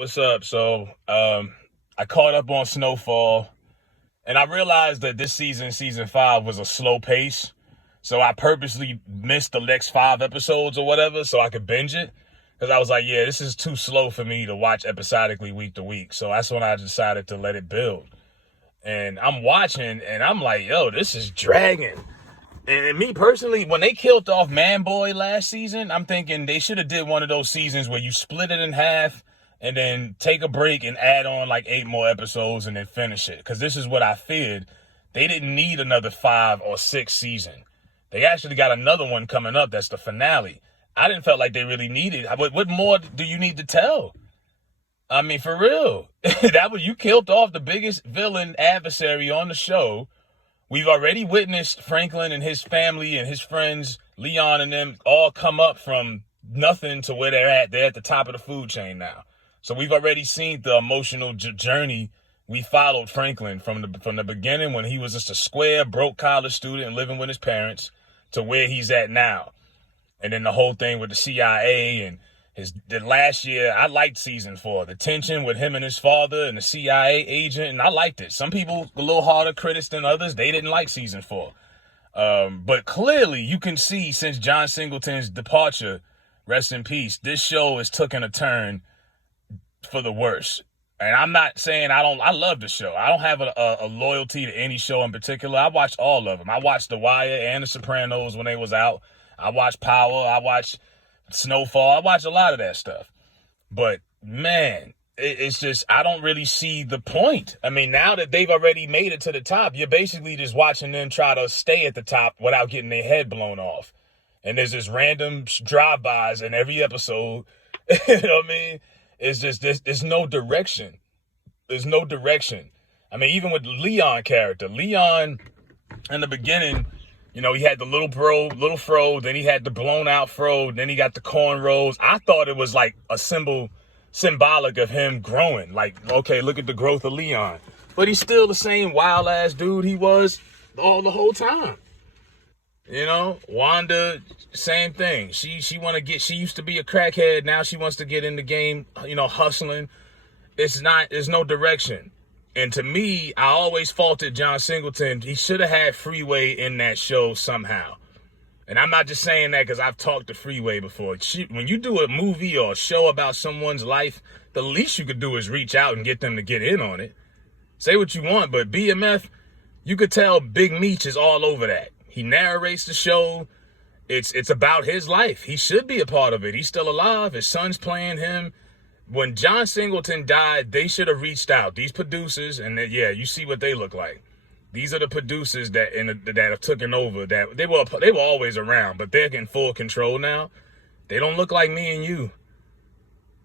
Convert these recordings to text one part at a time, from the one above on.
What's up? So, I caught up on Snowfall, and I realized that this season 5, was a slow pace. So I purposely missed the next 5 episodes or whatever so I could binge it. Because I was like, yeah, this is too slow for me to watch episodically week to week. So that's when I decided to let it build. And I'm watching, and I'm like, yo, this is dragging. And me personally, when they killed off Man Boy last season, I'm thinking they should have did one of those seasons where you split it in half and then take a break and add on like 8 more episodes and then finish it. Because this is what I feared. They didn't need another 5 or 6 season. They actually got another one coming up. That's the finale. I didn't feel like they really needed. What more do you need to tell? I mean, for real. You killed off the biggest villain adversary on the show. We've already witnessed Franklin and his family and his friends, Leon and them, all come up from nothing to where they're at. They're at the top of the food chain now. So we've already seen the emotional journey we followed Franklin from the beginning when he was just a square, broke college student living with his parents to where he's at now. And then the whole thing with the CIA and the last year, I liked season 4. The tension with him and his father and the CIA agent, and I liked it. Some people, a little harder critics than others, they didn't like season 4. But clearly, you can see since John Singleton's departure, rest in peace, this show has taken a turn for the worse. And I'm not saying I love the show. I don't have a loyalty to any show in particular. I watched all of them. I watched The Wire and The Sopranos when they was out. I watched Power. I watched Snowfall. I watch a lot of that stuff. But, man, it's just, I don't really see the point. I mean, now that they've already made it to the top, you're basically just watching them try to stay at the top without getting their head blown off. And there's just random drive-bys in every episode. You know what I mean? It's just, there's no direction. There's no direction. I mean, even with the Leon character. Leon, in the beginning, you know, he had the little fro, then he had the blown out fro, then he got the cornrows. I thought it was like a symbolic of him growing. Like, okay, look at the growth of Leon. But he's still the same wild ass dude he was the whole time. You know, Wanda, same thing. She used to be a crackhead, now she wants to get in the game, you know, hustling. There's no direction. And to me, I always faulted John Singleton. He should have had Freeway in that show somehow. And I'm not just saying that because I've talked to Freeway before. When you do a movie or a show about someone's life, the least you could do is reach out and get them to get in on it. Say what you want, but BMF, you could tell Big Meech is all over that. He narrates the show. It's about his life. He should be a part of it. He's still alive. His son's playing him. When John Singleton died, they should have reached out. These producers, and yeah, you see what they look like. These are the producers that have taken over. That they were always around, but they're in full control now. They don't look like me and you.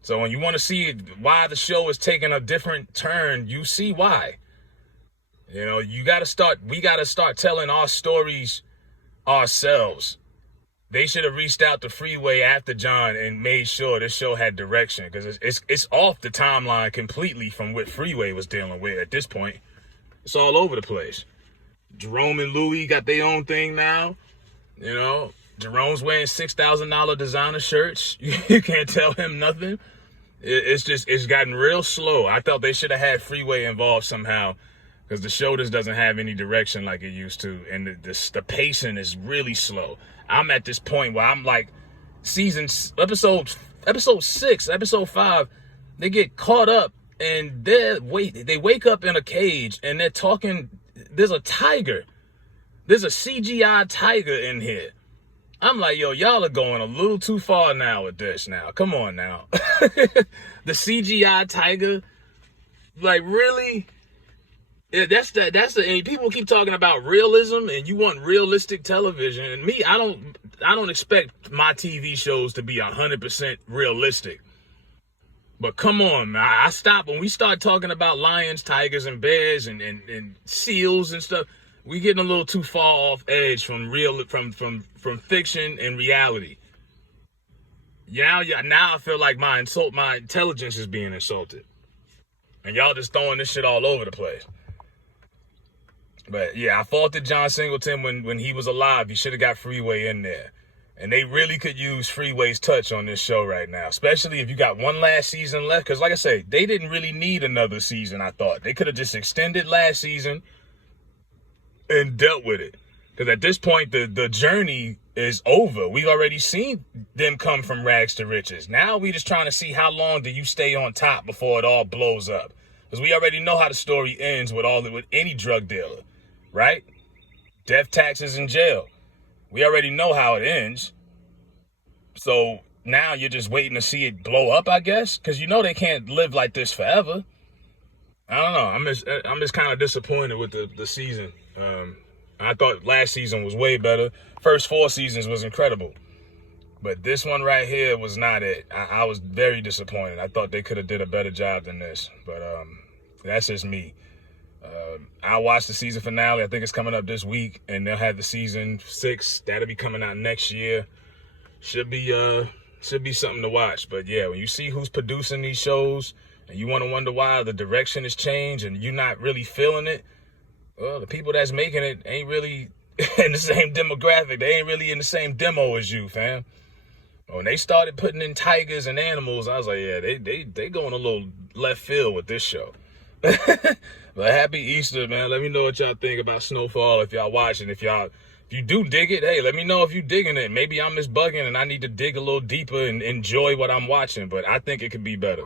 So when you want to see why the show is taking a different turn, you see why. You know, we got to start telling our stories ourselves. They should have reached out to Freeway after John and made sure this show had direction, because it's off the timeline completely from what Freeway was dealing with at this point. It's all over the place. Jerome and Louie got their own thing now. You know, Jerome's wearing $6,000 designer shirts. You can't tell him nothing. It's gotten real slow. I thought they should have had Freeway involved somehow, because the show just doesn't have any direction like it used to, and the pacing is really slow. I'm at this point where I'm like, episode 6, episode 5, they get caught up and they wake up in a cage and they're talking. There's a tiger. There's a CGI tiger in here. I'm like, yo, y'all are going a little too far now with this now. Come on now. The CGI tiger, like, really? Yeah, that's and people keep talking about realism and you want realistic television. And me, I don't expect my TV shows to be 100% realistic. But come on, man. I stop when we start talking about lions, tigers, and bears and seals and stuff. We getting a little too far off edge from fiction and reality. Now I feel like my intelligence is being insulted. And y'all just throwing this shit all over the place. But yeah, I faulted John Singleton when he was alive. He should have got Freeway in there. And they really could use Freeway's touch on this show right now, especially if you got one last season left. Because like I say, they didn't really need another season, I thought. They could have just extended last season and dealt with it. Because at this point, the journey is over. We've already seen them come from rags to riches. Now we just trying to see how long do you stay on top before it all blows up. Because we already know how the story ends with any drug dealer, right? Death, taxes, and jail. We already know how it ends. So now you're just waiting to see it blow up, I guess, because you know they can't live like this forever. I don't know. I'm just kind of disappointed with the season. I thought last season was way better. First 4 seasons was incredible. But this one right here was not it. I was very disappointed. I thought they could have did a better job than this. But that's just me. I'll watch the season finale. I think it's coming up this week. And they'll have the season 6. That'll be coming out next year. Should be something to watch. But yeah, when you see who's producing these shows and you want to wonder why the direction has changed and you're not really feeling it, well, the people that's making it ain't really in the same demographic. They ain't really in the same demo as you, fam. When they started putting in tigers and animals, I was like, yeah, they going a little left field with this show. But happy Easter, man. Let me know what y'all think about Snowfall if y'all watching. If you do dig it, hey, let me know if you digging it. Maybe I'm just bugging and I need to dig a little deeper and enjoy what I'm watching. But I think it could be better.